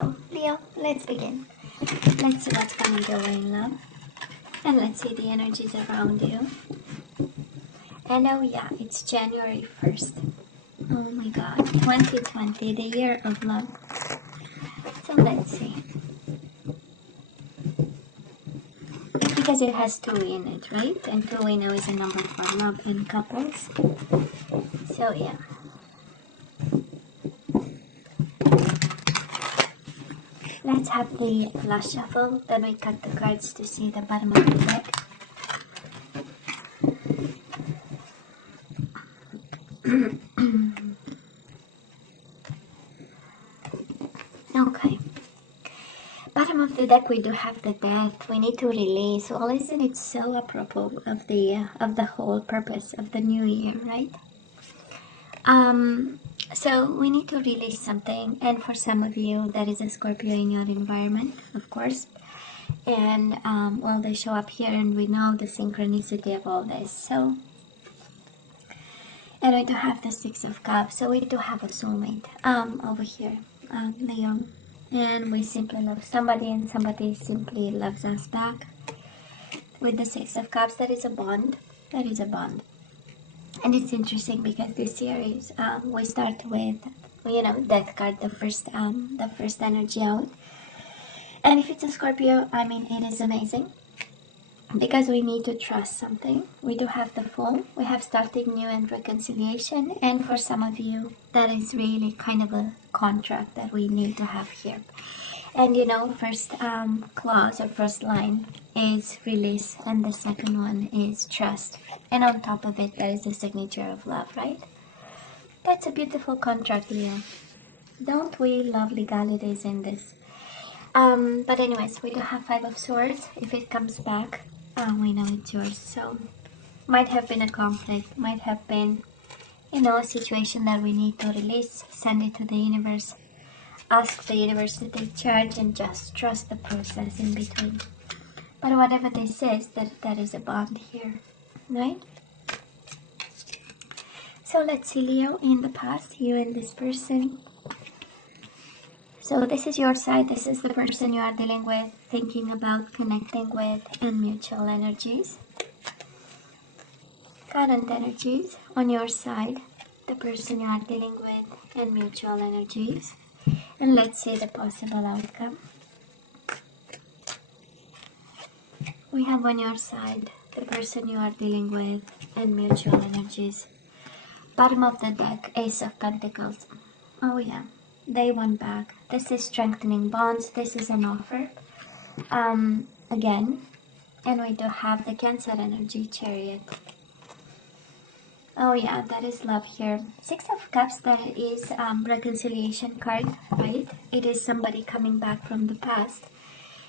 Leo, let's begin. Let's see what's coming your way in love. And let's see the energies around you. And oh yeah, it's January 1st. Oh my god, 2020, the year of love. So let's see. Because it has 2 in it, right? And 2 we know is a number for love and couples. So yeah. Let's have the last shuffle, then we cut the cards to see the bottom of the deck. Okay. Bottom of the deck we do have the death. We need to release. Well, isn't it so apropos of the whole purpose of the new year, right? So we need to release something, and for some of you that is a Scorpio in your environment, of course. And well, they show up here, and we know the synchronicity of all this. So, and we do have the Six of Cups. So we do have a soulmate over here, Leo. And we simply love somebody, and somebody simply loves us back. With the Six of Cups, that is a bond. That is a bond. And it's interesting because this series, we start with, Death card, the first energy out. And if it's a Scorpio, I mean, it is amazing. Because we need to trust something. We do have the Fool. We have starting new and reconciliation. And for some of you, that is really kind of a contract that we need to have here. And first clause or first line is release, and the second one is trust. And on top of it, there is the signature of love, right? That's a beautiful contract, Leo. Don't we love legalities in this? But anyways, we do have Five of Swords. If it comes back, we know it's yours. So, might have been a conflict, might have been, a situation that we need to release, send it to the universe. Ask the universe to take charge and just trust the process in between. But whatever this is, that is a bond here, right? So let's see, Leo, in the past, you and this person. So this is your side, this is the person you are dealing with, thinking about, connecting with, and mutual energies. Current energies on your side, the person you are dealing with, and mutual energies. And let's see the possible outcome. We have on your side the person you are dealing with and mutual energies. Bottom of the deck, Ace of Pentacles. Oh yeah, they went back. This is strengthening bonds. This is an offer. Again, and we do have the Cancer energy, Chariot. Oh yeah, that is love here. Six of Cups, that is reconciliation card, right? It is somebody coming back from the past.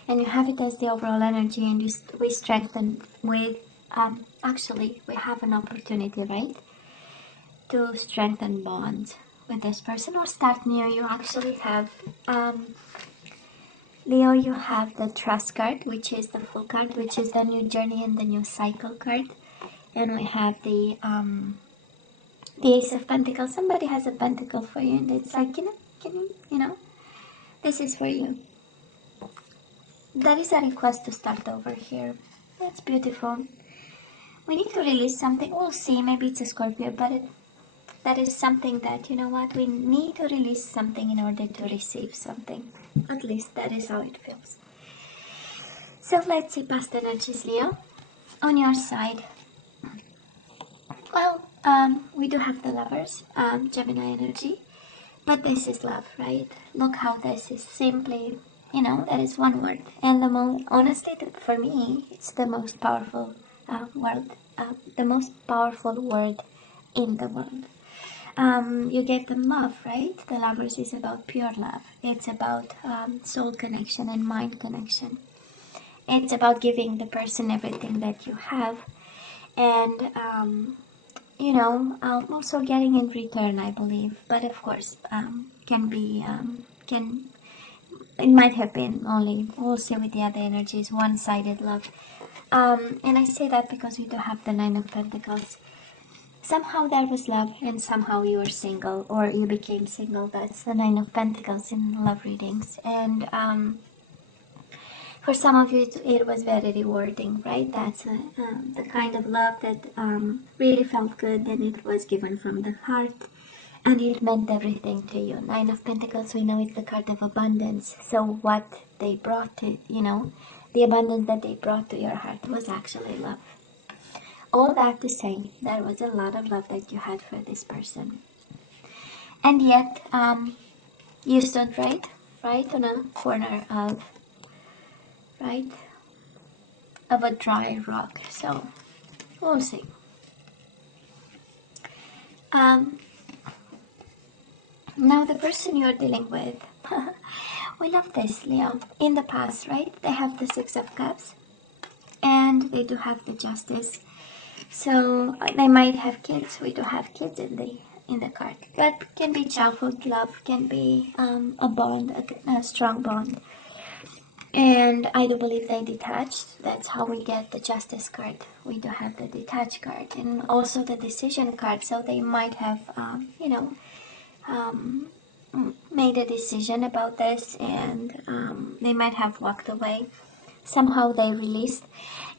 And you have it as the overall energy, and we strengthen with, actually, we have an opportunity, right? To strengthen bonds with this person or start new. You actually have, Leo, you have the Trust card, which is the Fool card, which is the new journey and the new cycle card. And we have the Ace of Pentacles. Somebody has a pentacle for you, and it's like, this is for you. That is a request to start over here. That's beautiful. We need to release something. We'll see, maybe it's a Scorpio, but that is something that, we need to release something in order to receive something. At least that is how it feels. So let's see past energies, Leo. On your side, well, we do have the Lovers, Gemini energy, but this is love, right? Look how this is simply, that is one word. And honestly, for me, it's the most powerful word, the most powerful word in the world. You gave them love, right? The Lovers is about pure love. It's about soul connection and mind connection. It's about giving the person everything that you have, and also getting in return, I believe. But of course, it might have been only, we'll see with the other energies, one-sided love. And I say that because we do have the Nine of Pentacles. somehow there was love and somehow you were single or you became single. That's the Nine of Pentacles in love readings. And for some of you it was very rewarding, right? That's the kind of love that really felt good, and it was given from the heart, and it meant everything to you. Nine of Pentacles, we know it's the card of abundance. So what they brought to, the abundance that they brought to your heart was actually love. All that to say, there was a lot of love that you had for this person. And yet, you stood right on a corner of, of a dry rock. So, we'll see. Now the person you're dealing with, we love this, Leo. In the past, right? They have the Six of Cups, and they do have the Justice. So they might have kids. We do have kids in the card, but can be childhood love, can be a bond, a strong bond. And I do believe they detached. That's how we get the Justice card. We do have the detached card and also the Decision card. So they might have, made a decision about this, and they might have walked away. Somehow they released.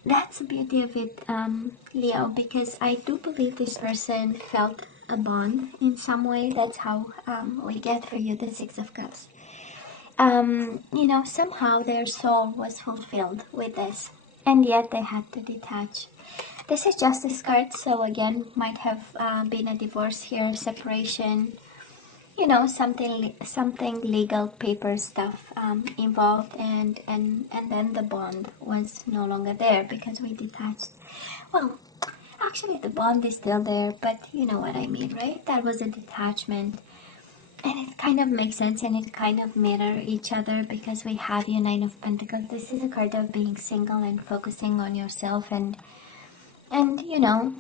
That's the beauty of it, Leo, because I do believe this person felt a bond in some way. That's how we get for you the Six of Cups. Somehow their soul was fulfilled with this, and yet they had to detach. This is Justice card, so again, might have been a divorce here, separation, something legal paper stuff involved, and then the bond was no longer there because we detached. Well, actually the bond is still there, but you know what I mean, right? That was a detachment. And it kind of makes sense, and it kind of mirror each other because we have your Nine of Pentacles. This is a card of being single and focusing on yourself and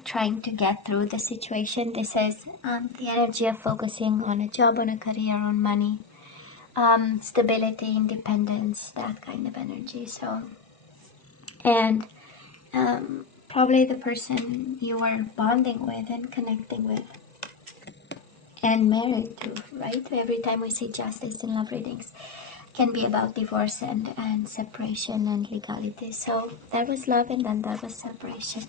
trying to get through the situation. This is the energy of focusing on a job, on a career, on money, stability, independence, that kind of energy. So, and probably the person you were bonding with and connecting with and married to, right? Every time we see Justice in love readings, can be about divorce and separation and legality. So there was love and then there was separation.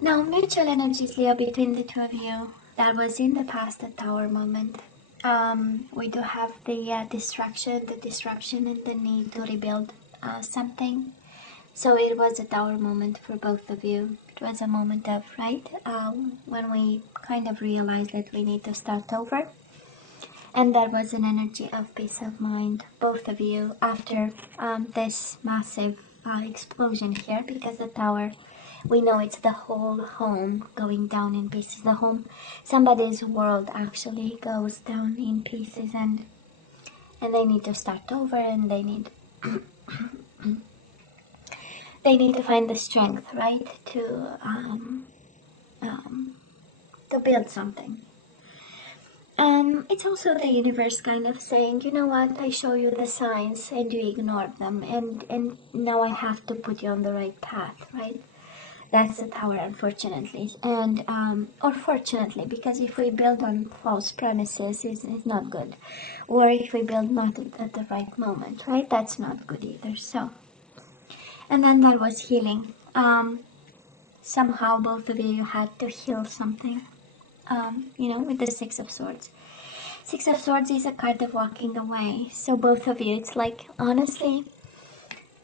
Now, mutual energies, Leo, between the two of you, that was in the past a Tower moment. We do have the disruption and the need to rebuild something. So it was a Tower moment for both of you. It was a moment of, when we kind of realized that we need to start over. And there was an energy of peace of mind, both of you, after this massive explosion here, because the Tower, we know it's the whole home going down in pieces. The home, somebody's world actually goes down in pieces, and they need to start over, and they need to find the strength, right, to build something. It's also the universe kind of saying, you know what, I show you the signs and you ignore them, and now I have to put you on the right path, right? That's the Tower, unfortunately, and or fortunately, because if we build on false premises, it's not good, or if we build not at the right moment, right? That's not good either. So, and then there was healing. Somehow both of you had to heal something. With the Six of Swords. Six of Swords is a card of walking away. So both of you, it's like, honestly,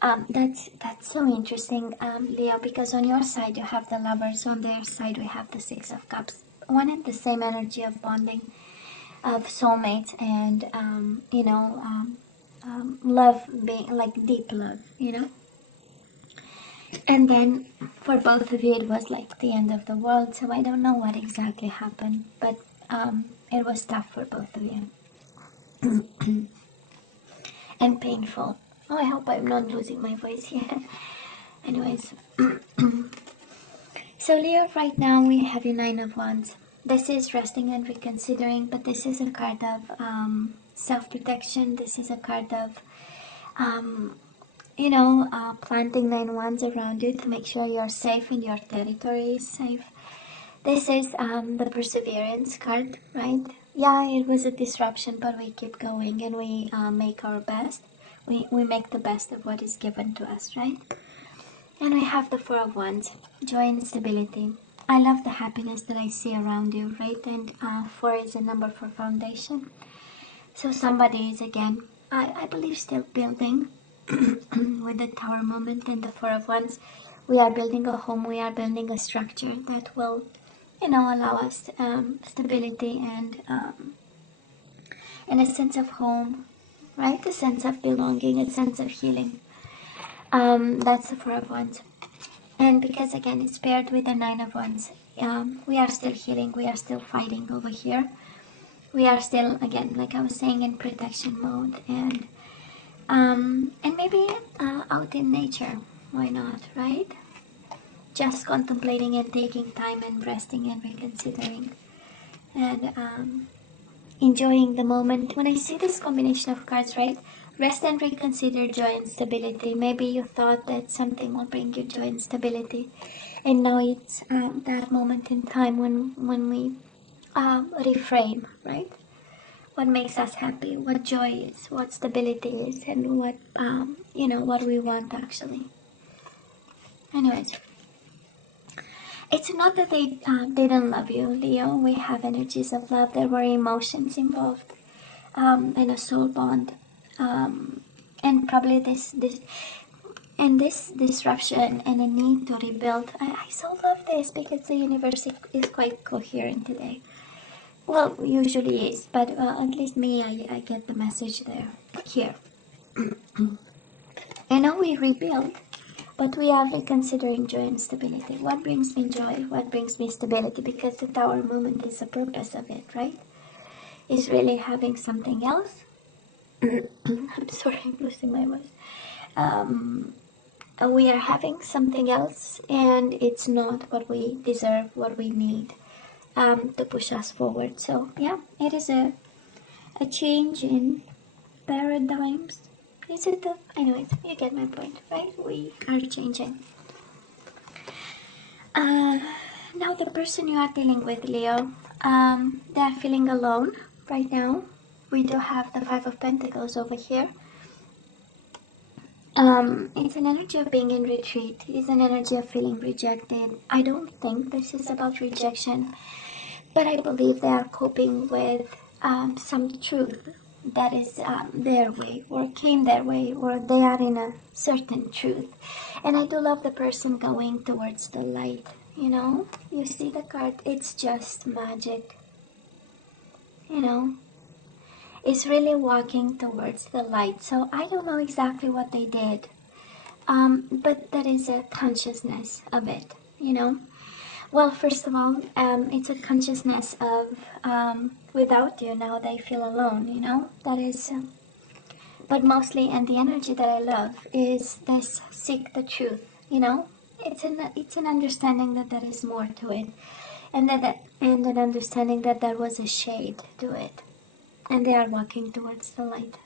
that's so interesting, Leo, because on your side you have the Lovers, on their side we have the Six of Cups. One and the same energy of bonding, of soulmates, and love, being like deep love, And then for both of you it was like the end of the world. So I don't know what exactly happened, but it was tough for both of you. And painful. Oh, I hope I'm not losing my voice here. Anyways, so Leo, right now we have your Nine of Wands. This is resting and reconsidering, but this is a card of self-protection. This is a card of, planting 9 wands around you to make sure you're safe and your territory is safe. This is the perseverance card, right? Yeah, it was a disruption, but we keep going and we make our best. We make the best of what is given to us, right? And we have the Four of Wands, joy and stability. I love the happiness that I see around you, right? And 4 is a number for foundation. So somebody is, again, I believe, still building with the Tower moment and the Four of Wands. We are building a home, we are building a structure that will, allow us stability and a sense of home, right? A sense of belonging, a sense of healing. That's the Four of Wands. And because, again, it's paired with the Nine of Wands, we are still healing, we are still fighting over here. We are still, again, like I was saying, in protection mode, and maybe out in nature. Why not, right? Just contemplating and taking time and resting and reconsidering and enjoying the moment. When I see this combination of cards, right? Rest and reconsider, joy and stability. Maybe you thought that something will bring you joy and stability, and now it's that moment in time when we reframe, right? What makes us happy, what joy is, what stability is, and what what we want actually. Anyways, it's not that they didn't love you, Leo. We have energies of love. There were emotions involved, and a soul bond, and probably this disruption and a need to rebuild. I so love this because the universe is quite coherent today. Well, usually is, but at least me, I get the message there. Here. I know we rebuild, but we are reconsidering joy and stability. What brings me joy? What brings me stability? Because the Tower moment is the purpose of it, right? Is really having something else. I'm sorry, I'm losing my voice. We are having something else, and it's not what we deserve, what we need to push us forward. So yeah, it is a change in paradigms. Is it the, anyways, you get my point, right? We are changing. Now the person you are dealing with, Leo, they are feeling alone right now. We do have the Five of Pentacles over here. It's an energy of being in retreat. It's an energy of feeling rejected. I don't think this is about rejection, but I believe they are coping with some truth that is their way, or came their way, or they are in a certain truth. And I do love the person going towards the light. You see the card, it's just magic. It's really walking towards the light. So I don't know exactly what they did, but there is a consciousness of it. Well, first of all, it's a consciousness of without you now they feel alone. That is, but mostly, and the energy that I love is this: seek the truth. It's an understanding that there is more to it, and and an understanding that there was a shade to it, and they are walking towards the light.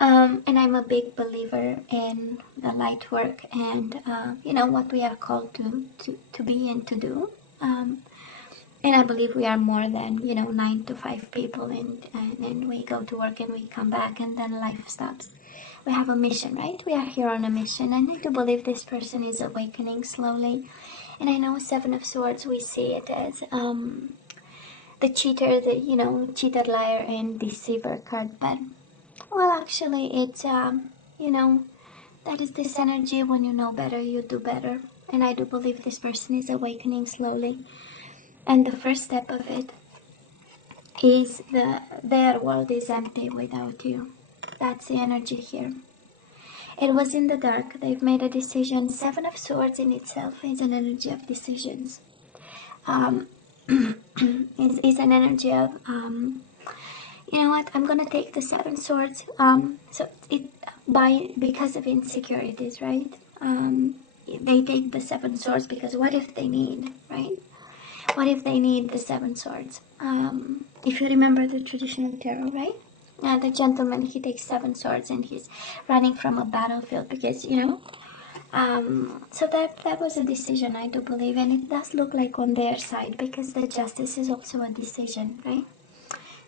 And I'm a big believer in the light work and what we are called to be and to do. And I believe we are more than 9 to 5 people, and we go to work and we come back and then life stops. We have a mission, right? We are here on a mission, and I do believe this person is awakening slowly. And I know Seven of Swords, we see it as the cheater, the cheater, liar, and deceiver card, but well, actually, it's that is this energy. When you know better, you do better, and I do believe this person is awakening slowly. And the first step of it is their world is empty without you. That's the energy here. It was in the dark. They've made a decision. Seven of Swords in itself is an energy of decisions. Is an energy of you know what? I'm gonna take the Seven Swords. So because of insecurities, right? They take the Seven Swords because what if they need, right? What if they need the Seven Swords? If you remember the traditional tarot, right? The gentleman, he takes 7 swords and he's running from a battlefield because So that was a decision, I do believe, and it does look like on their side, because the justice is also a decision, right?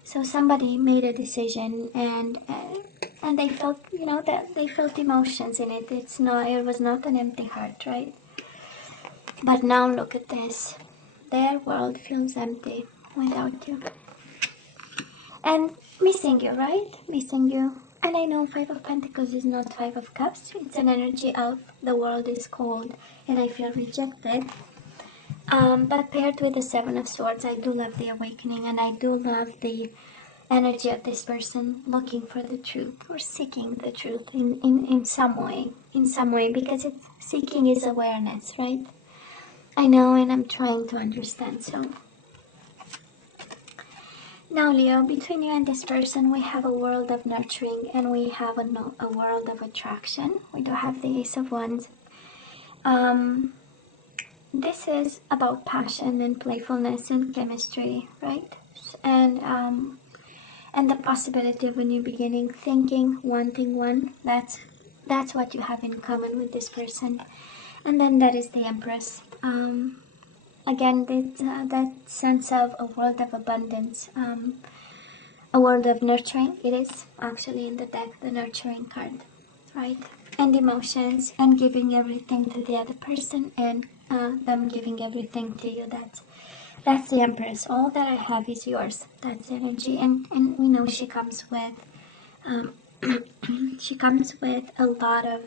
So somebody made a decision, and they felt, that they felt emotions in it. It was not an empty heart, right? But now look at this. Their world feels empty without you. And missing you, right? Missing you. And I know Five of Pentacles is not Five of Cups. It's an energy of the world is cold and I feel rejected. But paired with the Seven of Swords, I do love the awakening, and I do love the energy of this person looking for the truth or seeking the truth in some way. In some way, because seeking is awareness, right? I know, and I'm trying to understand. So now, Leo, between you and this person, we have a world of nurturing and we have a world of attraction. We do have the Ace of Wands. This is about passion and playfulness and chemistry, right? And the possibility of a new beginning, thinking, wanting one. That's what you have in common with this person. And then that is the Empress. Again, that sense of a world of abundance, a world of nurturing. It is actually in the deck, the nurturing card, right? And emotions, and giving everything to the other person, and them giving everything to you. That's the Empress. All that I have is yours. That's energy, and we know she comes with she comes with a lot of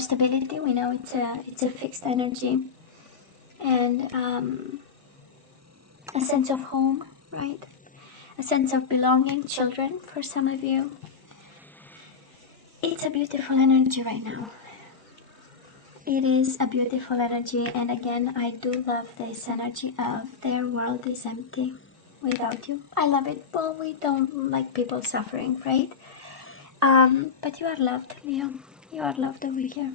stability. We know it's a fixed energy, and a sense of home, right? A sense of belonging, children for some of you. It's a beautiful energy right now. It is a beautiful energy, and again, I do love this energy of their world is empty without you. I love it. Well, we don't like people suffering, right? But you are loved, Leo. You are loved over here.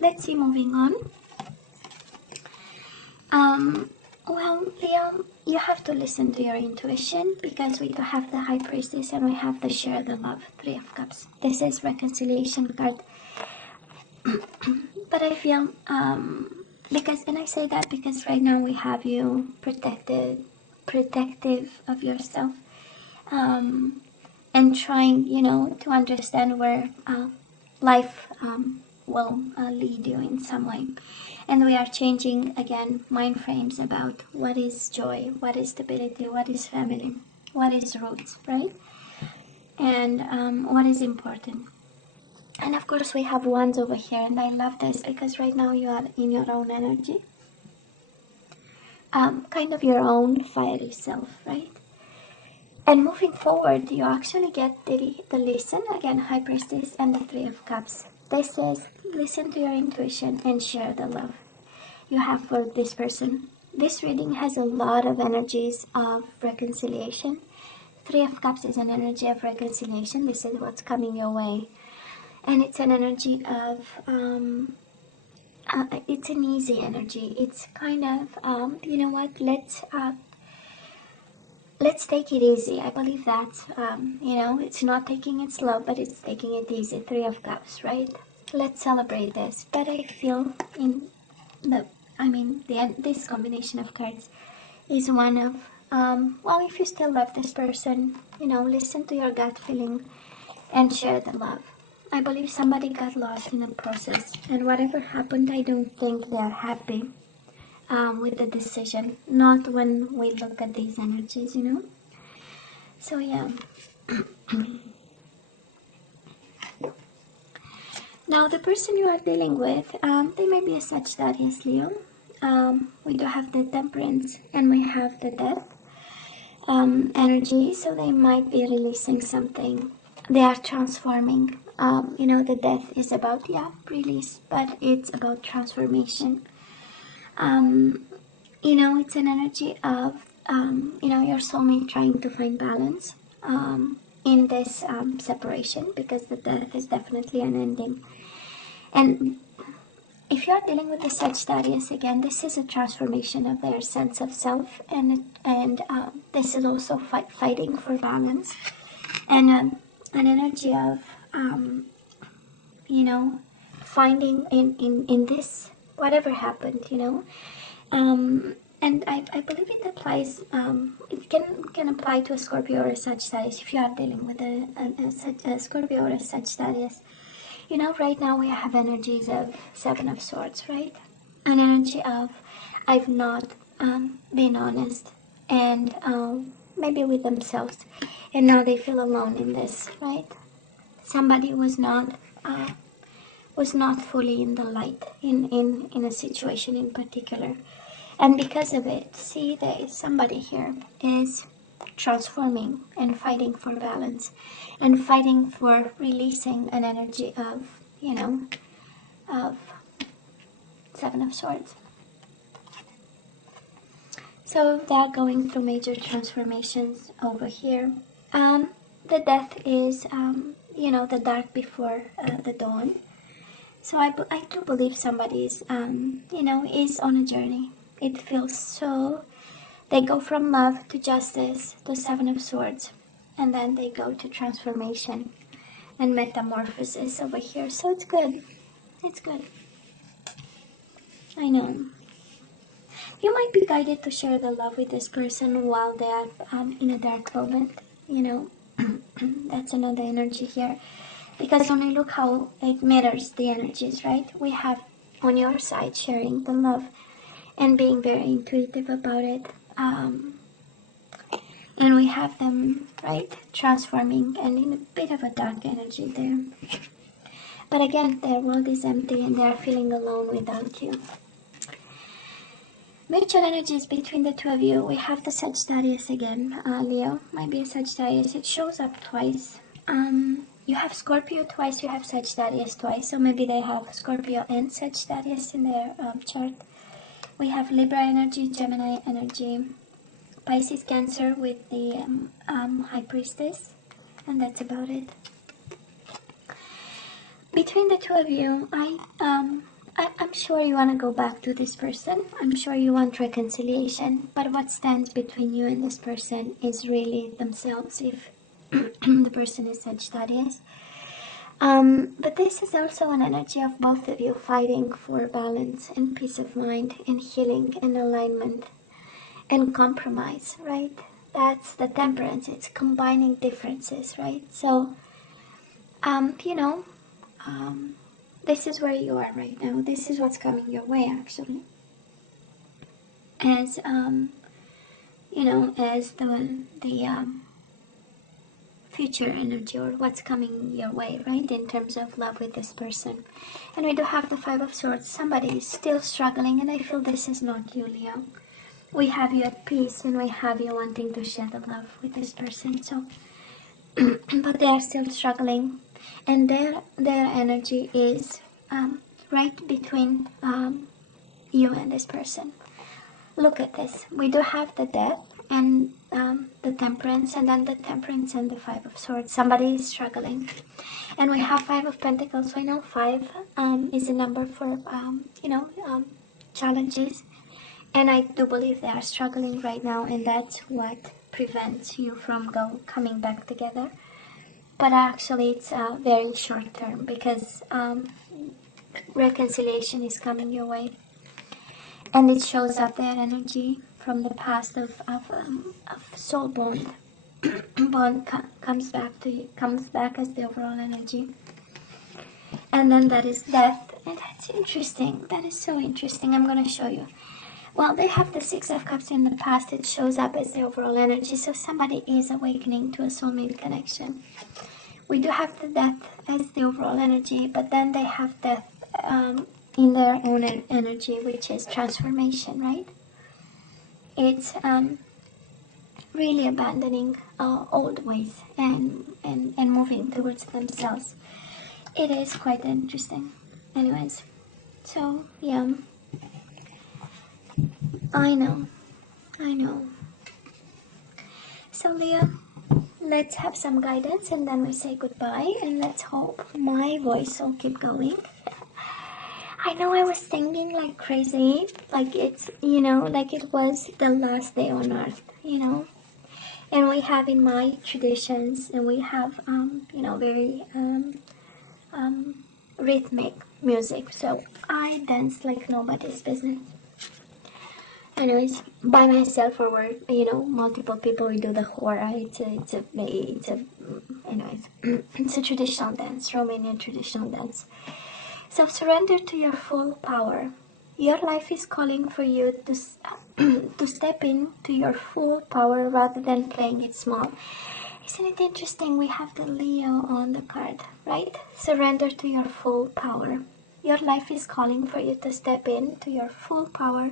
Let's see, moving on. Well, Leo, you have to listen to your intuition, because we do have the High Priestess and we have the Share the Love, Three of Cups. This is reconciliation card. But I feel, and I say that because right now we have you protective of yourself, and trying, to understand where life will lead you in some way. And we are changing, again, mind frames about what is joy, what is stability, what is family, what is roots, right? And what is important. And of course we have wands over here, and I love this because right now you are in your own energy. Kind of your own fiery self, right? And moving forward, you actually get the listen, again, High Priestess and the Three of Cups. This is listen to your intuition and share the love you have for this person. This reading has a lot of energies of reconciliation. Three of Cups is an energy of reconciliation. This is what's coming your way. And it's an energy of, it's an easy energy. It's kind of, you know what, let's take it easy. I believe that, it's not taking it slow, but it's taking it easy. Three of Cups, right? Let's celebrate this. But I feel this combination of cards is one of, well, if you still love this person, listen to your gut feeling and share the love. I believe somebody got lost in the process, and whatever happened, I don't think they're happy with the decision. Not when we look at these energies, So yeah. Now, the person you are dealing with, they may be a Sagittarius, Leo. We do have the Temperance and we have the Death energy, so they might be releasing something. They are transforming. The Death is about, release, but it's about transformation. It's an energy of, your soulmate trying to find balance in this separation, because the Death is definitely an ending. And if you are dealing with the Sagittarius, again, this is a transformation of their sense of self, and this is also fighting for balance, and an energy of you know, finding in this, whatever happened, you know. And I believe it applies, it can apply to a Scorpio or a Sagittarius if you are dealing with a Scorpio or a Sagittarius. You know, right now we have energies of Seven of Swords, right? An energy of I've not been honest, and maybe with themselves, and now they feel alone in this, right? Somebody was not fully in the light in a situation in particular, and because of it, see, there is somebody here is transforming and fighting for balance and fighting for releasing an energy of, you know, of Seven of Swords. So they're going through major transformations over here. The death is, you know, the dark before the dawn. So I do believe somebody is, you know, is on a journey. It feels so, they go from love to justice to Seven of Swords, and then they go to transformation and metamorphosis over here. So it's good. It's good. I know. You might be guided to share the love with this person while they are in a dark moment, you know. That's another energy here. Because only look how it mirrors the energies, right? We have on your side sharing the love and being very intuitive about it. And we have them, right, transforming and in a bit of a dark energy there. But again, their world is empty and they are feeling alone without you. Mutual energies between the two of you. We have the Sagittarius again. Leo might be a Sagittarius. It shows up twice. You have Scorpio twice, you have Sagittarius twice. So maybe they have Scorpio and Sagittarius in their chart. We have Libra energy, Gemini energy, Pisces, Cancer with the High Priestess. And that's about it. Between the two of you, I'm sure you want to go back to this person. I'm sure you want reconciliation. But what stands between you and this person is really themselves, if the person is Sagittarius. But this is also an energy of both of you fighting for balance and peace of mind and healing and alignment and compromise, right? That's the Temperance. It's combining differences, right? So, you know, this is where you are right now. This is what's coming your way, actually. As, you know, as the future energy, or what's coming your way, right, in terms of love with this person. And we do have the Five of Swords. Somebody is still struggling, and I feel this is not you, Leo. We have you at peace, and we have you wanting to share the love with this person. So, but they are still struggling, and their energy is right between you and this person. Look at this. We do have the Death and the Temperance, and then the Temperance and the Five of Swords. Somebody is struggling. And we have Five of Pentacles. So I know 5 is a number for, you know, challenges. And I do believe they are struggling right now, and that's what prevents you from coming back together. But actually, it's very short term, because reconciliation is coming your way. And it shows up their energy from the past of soul bond. Comes back to you, comes back as the overall energy. And then that is Death. And that's interesting. That is so interesting. I'm going to show you. Well, they have the Six of Cups in the past. It shows up as the overall energy. So somebody is awakening to a soulmate connection. We do have the Death as the overall energy, but then they have Death in their own energy, which is transformation, right? It's really abandoning old ways and moving towards themselves. It is quite interesting. Anyways, so yeah, I know. So Leah, let's have some guidance and then we say goodbye, and let's hope my voice will keep going. I know I was singing like crazy, like it's, you know, like it was the last day on earth, you know. And we have in my traditions, and we have, you know, very rhythmic music. So I dance like nobody's business. Anyways, by myself or with, multiple people, we do the hora. Anyways, it's a traditional dance, Romanian traditional dance. So surrender to your full power. Your life is calling for you to step into your full power rather than playing it small. Isn't it interesting? We have the Leo on the card, right? Surrender to your full power. Your life is calling for you to step into your full power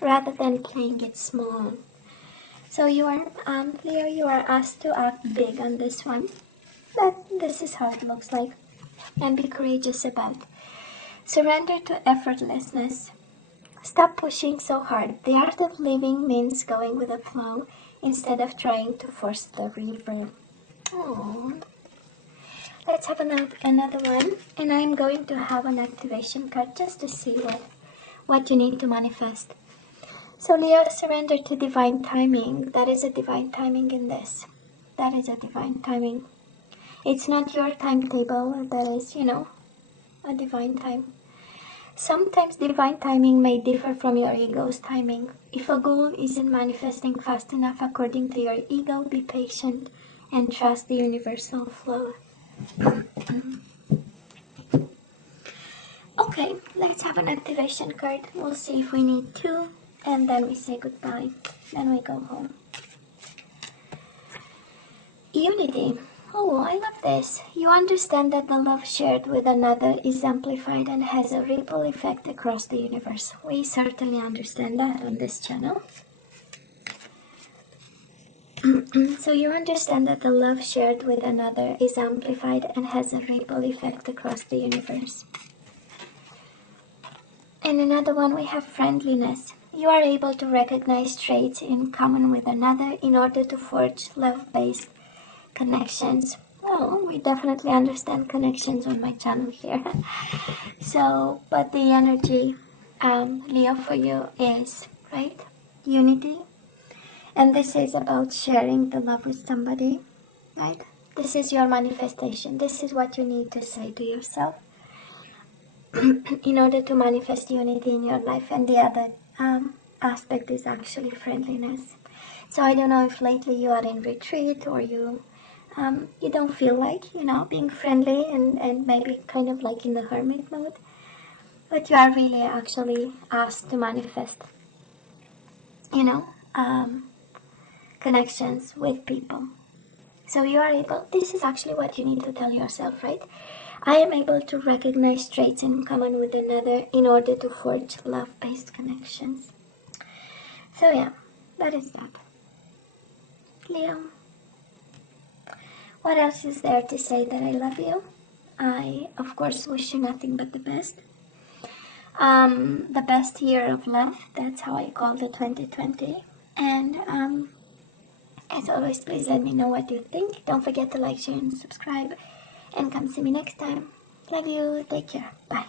rather than playing it small. So you are, Leo, you are asked to act big on this one. But this is how it looks like. And be courageous about it. Surrender to effortlessness. Stop pushing so hard. The art of living means going with the flow instead of trying to force the river. Oh. Let's have another one. And I'm going to have an activation card just to see what you need to manifest. So Leo, surrender to divine timing. That is a divine timing in this. That is a divine timing. It's not your timetable. That is, a divine time. Sometimes divine timing may differ from your ego's timing. If a goal isn't manifesting fast enough according to your ego, be patient and trust the universal flow. Okay, let's have an activation card. We'll see if we need two, and then we say goodbye. Then we go home. Unity. Oh, I love this. You understand that the love shared with another is amplified and has a ripple effect across the universe. We certainly understand that on this channel. So you understand that the love shared with another is amplified and has a ripple effect across the universe. And another one, we have friendliness. You are able to recognize traits in common with another in order to forge love-based connections. Well, we definitely understand connections on my channel here. So, but the energy, Leo, for you is, right, unity. And this is about sharing the love with somebody, right? This is your manifestation. This is what you need to say to yourself in order to manifest unity in your life. And the other aspect is actually friendliness. So I don't know if lately you are in retreat or you don't feel like, being friendly and maybe kind of like in the hermit mode, but you are really actually asked to manifest, connections with people. So you are able, this is actually what you need to tell yourself, right? I am able to recognize traits in common with another in order to forge love-based connections. So yeah, that is that. Leo. What else is there to say that I love you? I, of course, wish you nothing but the best. The best year of love, that's how I call the 2020. And as always, please let me know what you think. Don't forget to like, share, and subscribe. And come see me next time. Love you. Take care. Bye.